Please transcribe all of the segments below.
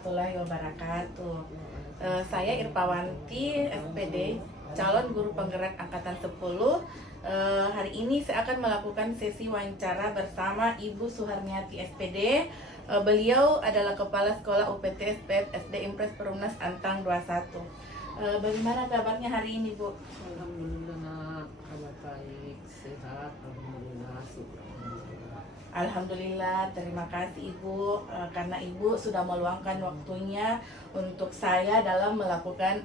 warahmatullahi wabarakatuh. Saya Irpawanti, SPD, calon guru penggerak angkatan 10. Hari ini saya akan melakukan sesi wawancara bersama Ibu Suharniati, SPD. Beliau adalah Kepala Sekolah UPT SD Impres Perumnas Antang 21. Bagaimana kabarnya hari ini, Bu? Alhamdulillah, kabar baik, sehat, alhamdulillah, syukur. Alhamdulillah, terima kasih Ibu karena Ibu sudah meluangkan waktunya untuk saya dalam melakukan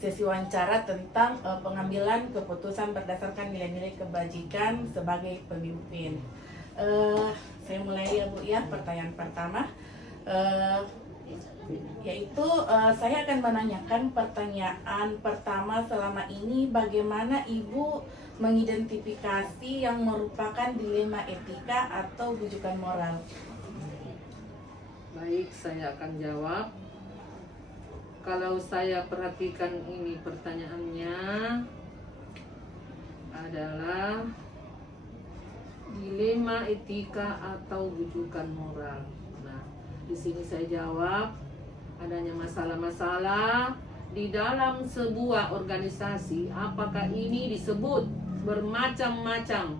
sesi wawancara tentang pengambilan keputusan berdasarkan nilai-nilai kebajikan sebagai pemimpin. Saya mulai ya Bu ya, pertanyaan pertama yaitu saya akan menanyakan pertanyaan pertama selama ini, bagaimana Ibu mengidentifikasi yang merupakan dilema etika atau bujukan moral? Baik, saya akan jawab. Kalau saya perhatikan ini pertanyaannya adalah dilema etika atau bujukan moral. Nah, di sini saya jawab adanya masalah-masalah di dalam sebuah organisasi. Apakah ini disebut bermacam-macam?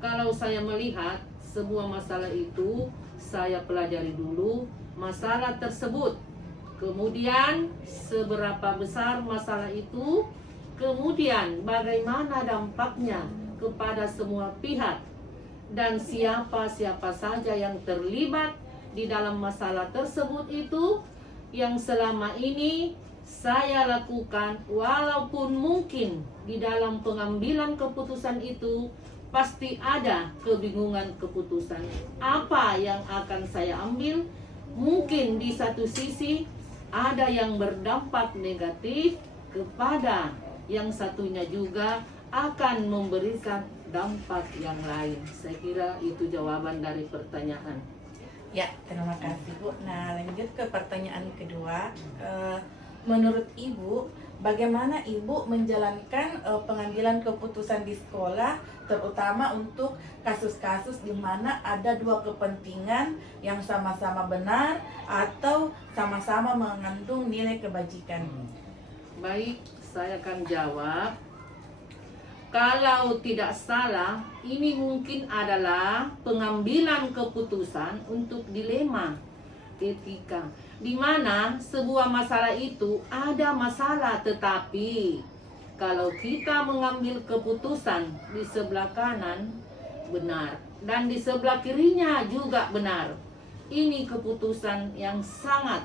Kalau saya melihat sebuah masalah itu, saya pelajari dulu masalah tersebut, kemudian seberapa besar masalah itu, kemudian bagaimana dampaknya kepada semua pihak, dan siapa-siapa saja yang terlibat di dalam masalah tersebut itu, yang selama ini saya lakukan. Walaupun mungkin di dalam pengambilan keputusan itu pasti ada kebingungan keputusan apa yang akan saya ambil. Mungkin di satu sisi ada yang berdampak negatif kepada yang satunya, juga akan memberikan dampak yang lain. Saya kira itu jawaban dari pertanyaan. Ya, terima kasih Bu. Nah, lanjut ke pertanyaan kedua. Menurut Ibu, bagaimana Ibu menjalankan pengambilan keputusan di sekolah, terutama untuk kasus-kasus di mana ada dua kepentingan yang sama-sama benar atau sama-sama mengandung nilai kebajikan? Baik, saya akan jawab. Kalau tidak salah, ini mungkin adalah pengambilan keputusan untuk dilema etika, di mana sebuah masalah itu ada masalah, tetapi kalau kita mengambil keputusan di sebelah kanan benar dan di sebelah kirinya juga benar, ini keputusan yang sangat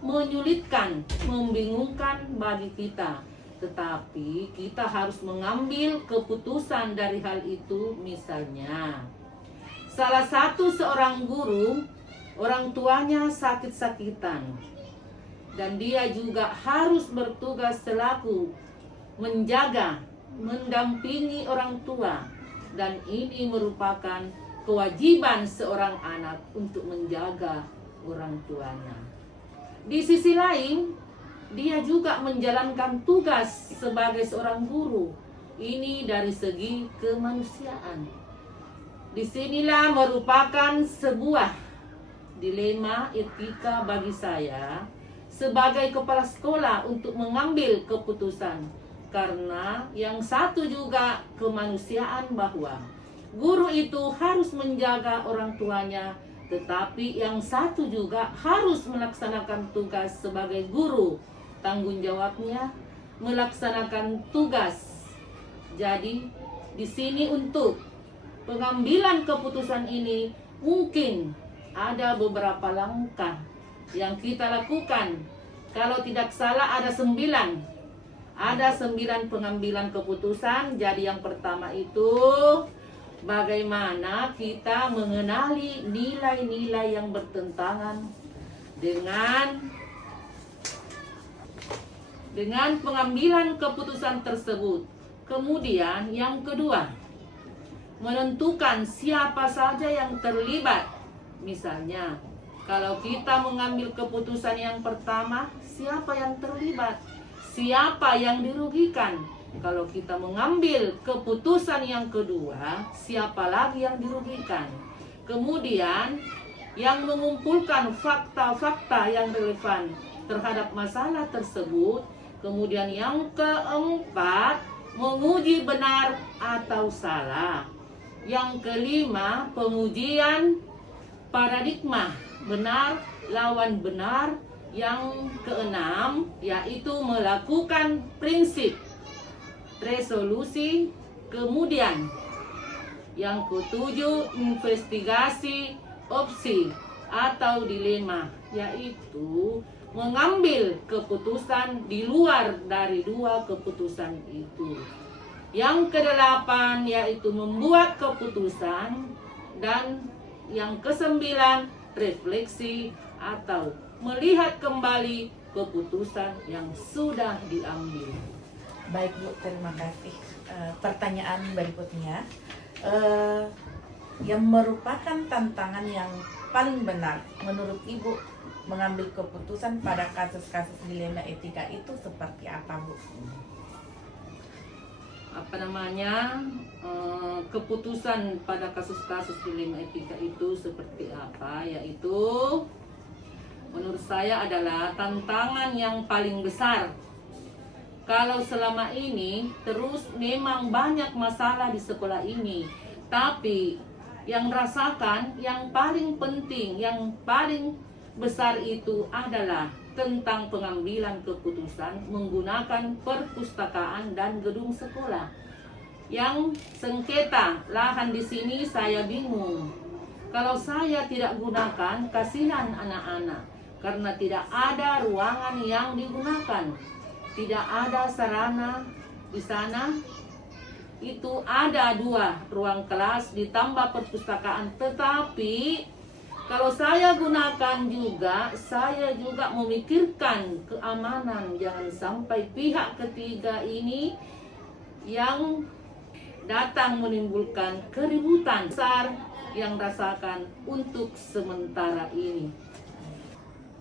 menyulitkan, membingungkan bagi kita. Tetapi kita harus mengambil keputusan dari hal itu. Misalnya, salah satu seorang guru, orang tuanya sakit-sakitan, dan dia juga harus bertugas selaku menjaga, mendampingi orang tua, dan ini merupakan kewajiban seorang anak untuk menjaga orang tuanya. Di sisi lain, dia juga menjalankan tugas sebagai seorang guru. Ini dari segi kemanusiaan. Disinilah merupakan sebuah dilema etika bagi saya sebagai kepala sekolah untuk mengambil keputusan. Karena yang satu juga kemanusiaan, bahwa guru itu harus menjaga orang tuanya, tetapi yang satu juga harus melaksanakan tugas sebagai guru. Tanggung jawabnya melaksanakan tugas. Jadi di sini untuk pengambilan keputusan ini mungkin ada beberapa langkah yang kita lakukan. Kalau tidak salah ada 9 pengambilan keputusan. Jadi yang pertama itu bagaimana kita mengenali nilai-nilai yang bertentangan dengan pengambilan keputusan tersebut. Kemudian yang kedua, menentukan siapa saja yang terlibat. Misalnya, kalau kita mengambil keputusan yang pertama, siapa yang terlibat? Siapa yang dirugikan? Kalau kita mengambil keputusan yang kedua, siapa lagi yang dirugikan? Kemudian yang mengumpulkan fakta-fakta yang relevan terhadap masalah tersebut. Kemudian yang keempat, menguji benar atau salah. Yang kelima, pengujian paradigma benar lawan benar. Yang keenam, yaitu melakukan prinsip resolusi. Kemudian yang ketujuh, investigasi opsi atau dilema, yaitu mengambil keputusan di luar dari dua keputusan itu. Yang kedelapan, yaitu membuat keputusan. Dan yang kesembilan, refleksi atau melihat kembali keputusan yang sudah diambil. Baik Bu, terima kasih. Pertanyaan berikutnya, yang merupakan tantangan yang paling benar menurut Ibu mengambil keputusan pada kasus-kasus dilema etika itu seperti apa, Bu? Keputusan pada kasus-kasus dilema etika itu seperti apa, yaitu menurut saya adalah tantangan yang paling besar. Kalau selama ini terus memang banyak masalah di sekolah ini, tapi yang rasakan yang paling penting, yang paling besar itu adalah tentang pengambilan keputusan menggunakan perpustakaan dan gedung sekolah. Yang sengketa lahan di sini saya bingung. Kalau saya tidak gunakan, kasihan anak-anak karena tidak ada ruangan yang digunakan. Tidak ada sarana di sana. Itu ada 2 ruang kelas ditambah perpustakaan, tetapi kalau saya gunakan juga, saya juga memikirkan keamanan. Jangan sampai pihak ketiga ini yang datang menimbulkan keributan besar yang rasakan untuk sementara ini.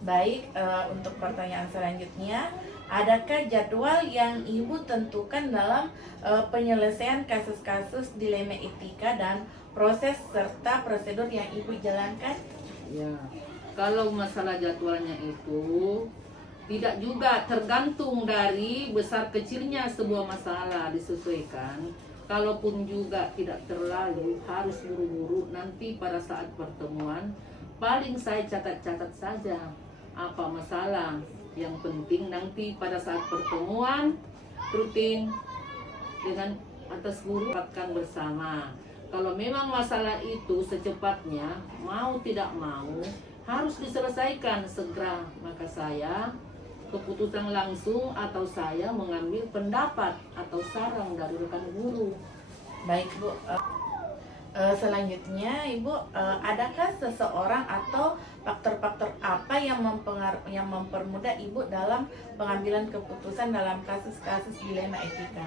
Baik, untuk pertanyaan selanjutnya, adakah jadwal yang Ibu tentukan dalam penyelesaian kasus-kasus dilema etika dan proses serta prosedur yang Ibu jalankan? Ya, kalau masalah jadwalnya itu tidak juga tergantung dari besar kecilnya sebuah masalah, disesuaikan. Kalaupun juga tidak terlalu harus buru-buru, nanti pada saat pertemuan paling saya catat-catat saja apa masalah. Yang penting nanti pada saat pertemuan rutin dengan atas guru akan bersama. Kalau memang masalah itu secepatnya mau tidak mau harus diselesaikan segera, maka saya keputusan langsung atau saya mengambil pendapat atau saran dari rekan guru. Baik Bu, selanjutnya Ibu, adakah seseorang atau faktor-faktor apa yang mempermudah Ibu dalam pengambilan keputusan dalam kasus-kasus dilema etika?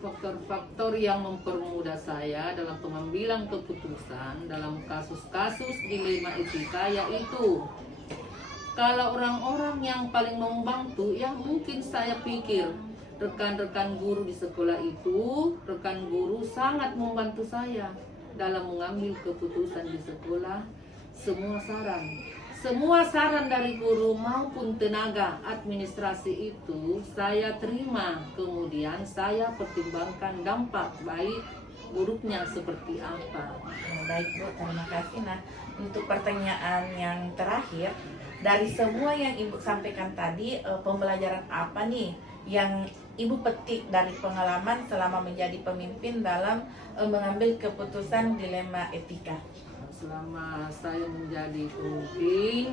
Faktor-faktor yang mempermudah saya dalam pengambilan keputusan dalam kasus-kasus dilema etika yaitu kalau orang-orang yang paling membantu, yang mungkin saya pikir rekan-rekan guru di sekolah itu, rekan guru sangat membantu saya dalam mengambil keputusan di sekolah. Semua saran dari guru maupun tenaga administrasi itu saya terima, kemudian saya pertimbangkan dampak baik buruknya seperti apa. Baik Bu, terima kasih. Nah, untuk pertanyaan yang terakhir, dari semua yang Ibu sampaikan tadi, pembelajaran apa nih yang Ibu petik dari pengalaman selama menjadi pemimpin dalam mengambil keputusan dilema etika? Selama saya menjadi pemimpin,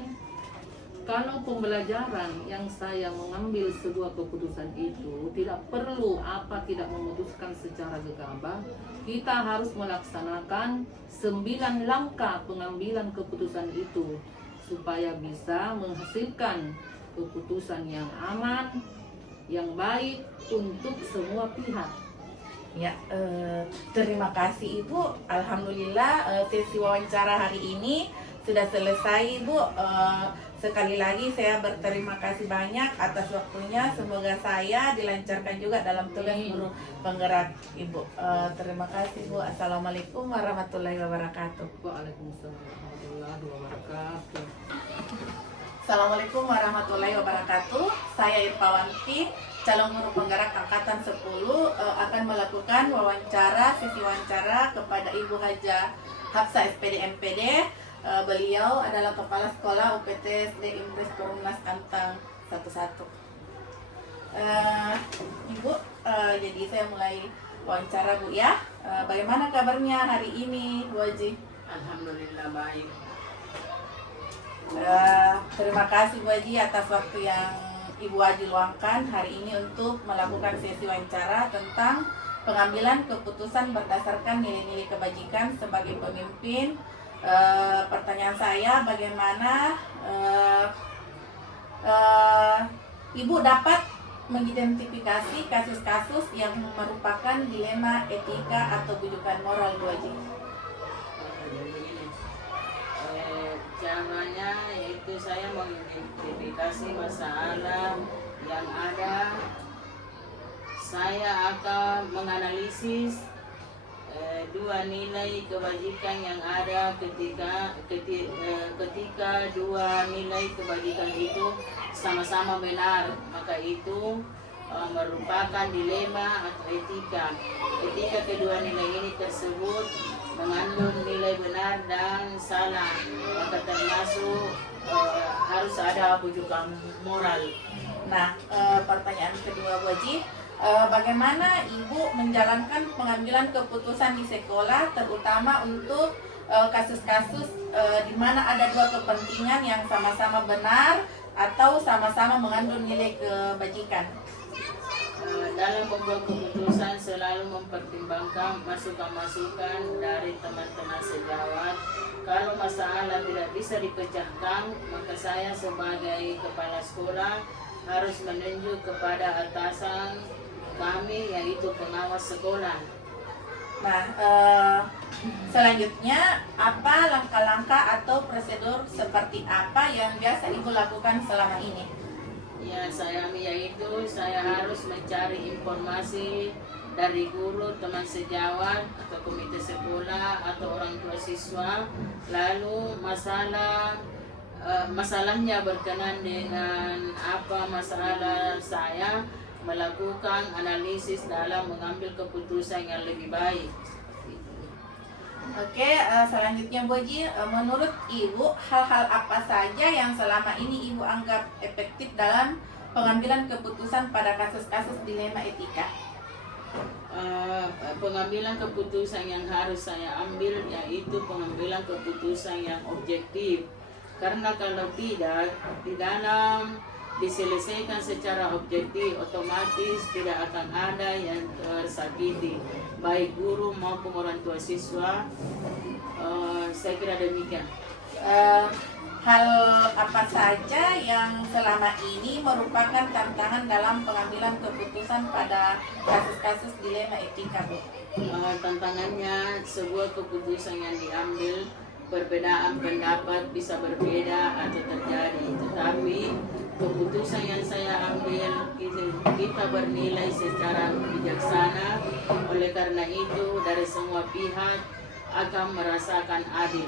kalau pembelajaran yang saya mengambil sebuah keputusan itu tidak tidak memutuskan secara gegabah, kita harus melaksanakan 9 langkah pengambilan keputusan itu supaya bisa menghasilkan keputusan yang aman, yang baik untuk semua pihak. Ya, terima kasih Ibu. Alhamdulillah sesi wawancara hari ini sudah selesai Ibu. Sekali lagi saya berterima kasih banyak atas waktunya. Semoga saya dilancarkan juga dalam tugas guru penggerak Ibu. Terima kasih Bu. Assalamualaikum warahmatullahi wabarakatuh. Waalaikumsalam warahmatullahi wabarakatuh. Assalamualaikum warahmatullahi wabarakatuh. Saya Irpawanti, calon guru penggerak angkatan 10, akan melakukan sesi wawancara kepada Ibu Haja Hafsa SPD MPD. Beliau adalah Kepala Sekolah UPT SD Inggris Perumnas Antang 11. Ibu, jadi saya mulai wawancara Bu ya. Bagaimana kabarnya hari ini Bu Haji? Alhamdulillah baik. Terima kasih Bu Haji atas waktu yang Ibu Haji luangkan hari ini untuk melakukan sesi wawancara tentang pengambilan keputusan berdasarkan nilai-nilai kebajikan sebagai pemimpin. Pertanyaan saya, bagaimana Ibu dapat mengidentifikasi kasus-kasus yang merupakan dilema etika atau bujukan moral Bu Haji? Caranya yaitu saya mengidentifikasi masalah yang ada. Saya akan menganalisis dua nilai kebajikan yang ada ketika dua nilai kebajikan itu sama-sama benar, maka itu merupakan dilema atau etika. Ketika kedua nilai ini tersebut mengandung nilai benar dan salah, maka termasuk harus ada bujukan moral. Nah, pertanyaan kedua Bu Haji, bagaimana Ibu menjalankan pengambilan keputusan di sekolah, terutama untuk kasus-kasus di mana ada dua kepentingan yang sama-sama benar atau sama-sama mengandung nilai kebajikan? Dalam membuat keputusan selalu mempertimbangkan masukan-masukan dari teman-teman sejawat. Kalau masalah tidak bisa dipecahkan, maka saya sebagai kepala sekolah harus menunjuk kepada atasan kami, yaitu pengawas sekolah. Nah, selanjutnya apa langkah-langkah atau prosedur seperti apa yang biasa Ibu lakukan selama ini? Ya, saya harus mencari informasi dari guru, teman sejawat, atau komite sekolah, atau orang tua siswa. Lalu masalahnya berkenan dengan apa masalah, saya melakukan analisis dalam mengambil keputusan yang lebih baik. Oke, selanjutnya Bu Haji, menurut Ibu hal-hal apa saja yang selama ini Ibu anggap efektif dalam pengambilan keputusan pada kasus-kasus dilema etika? Pengambilan keputusan yang harus saya ambil yaitu pengambilan keputusan yang objektif. Karena kalau tidak, di dalam diselesaikan secara objektif, otomatis tidak akan ada yang tersakiti, baik guru maupun orang tua siswa. Saya kira demikian. Hal apa saja yang selama ini merupakan tantangan dalam pengambilan keputusan pada kasus-kasus dilema etika, Bu? Tantangannya sebuah keputusan yang diambil, perbedaan pendapat bisa berbeda atau terjadi, tetapi keputusan yang saya ambil kita bernilai secara bijaksana. Oleh karena itu dari semua pihak akan merasakan adil.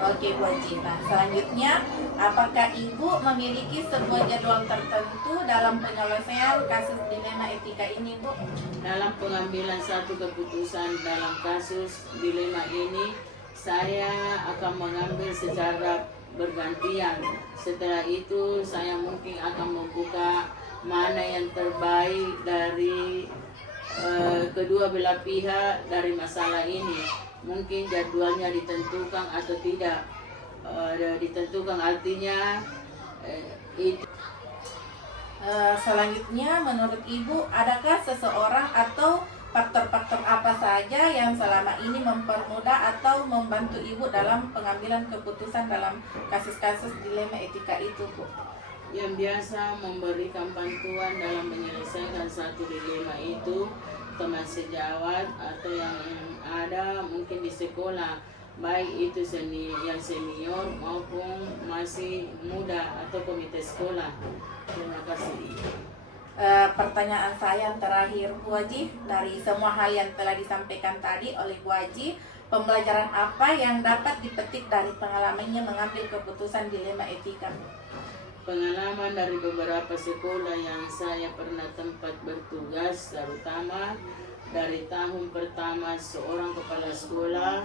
Oke Bu Haji, nah selanjutnya apakah Ibu memiliki sebuah jadwal tertentu dalam penyelesaian kasus dilema etika ini, Bu? Dalam pengambilan satu keputusan dalam kasus dilema ini, saya akan mengambil secara bergantian. Setelah itu saya mungkin akan membuka mana yang terbaik dari kedua belah pihak dari masalah ini. Mungkin jadwalnya ditentukan atau tidak ditentukan, artinya itu. Selanjutnya menurut Ibu, adakah seseorang atau faktor-faktor apa saja yang selama ini mempermudah atau membantu Ibu dalam pengambilan keputusan dalam kasus-kasus dilema etika itu, Bu? Yang biasa memberikan bantuan dalam menyelesaikan satu dilema itu teman sejawat atau yang ada mungkin di sekolah. baik itu yang senior maupun masih muda atau komite sekolah. Terima kasih. Pertanyaan saya terakhir, Bu Haji, dari semua hal yang telah disampaikan tadi oleh Bu Haji, pembelajaran apa yang dapat dipetik dari pengalamannya mengambil keputusan dilema etika? Pengalaman dari beberapa sekolah yang saya pernah tempat bertugas, terutama dari tahun pertama seorang kepala sekolah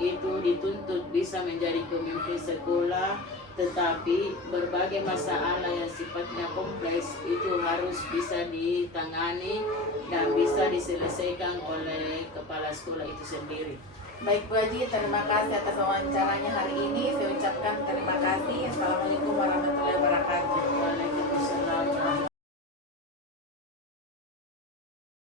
itu dituntut bisa menjadi pemimpin sekolah, tetapi berbagai masalah yang sifatnya kompleks itu harus bisa ditangani dan bisa diselesaikan oleh kepala sekolah itu sendiri. Baik Bu Haji, terima kasih atas wawancaranya hari ini. Saya ucapkan terima kasih. Assalamualaikum warahmatullahi wabarakatuh. Waalaikumsalam.